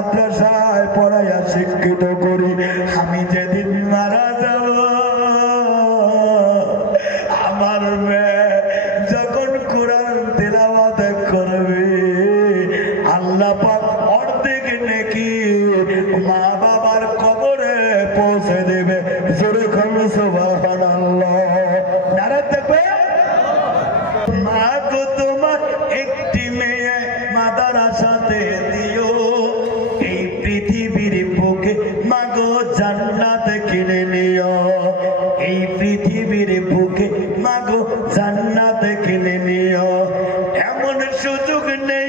মাদ্রাসায় পড়াইয়া শিক্ষিত করি। আমি যেদিন মারা যাব আমার মেয়ে যখন কোরআন তিলাওয়াত করবে আল্লাহ পাক অর্ধেক নেকি মা বাবার কবরে পৌঁছে দেবে। জোরে কোন সুবহানাল্লাহ। নারে দেখবে মা গো তোমার একটি মেয়ে মাদ্রাসাতে দিও, এই পৃথিবীর বুকে মা গো জান্নাত কিনে নিও, এই পৃথিবীর বুকে মা গো জান্নাত কিনে নিও। এমন সুযোগ নেই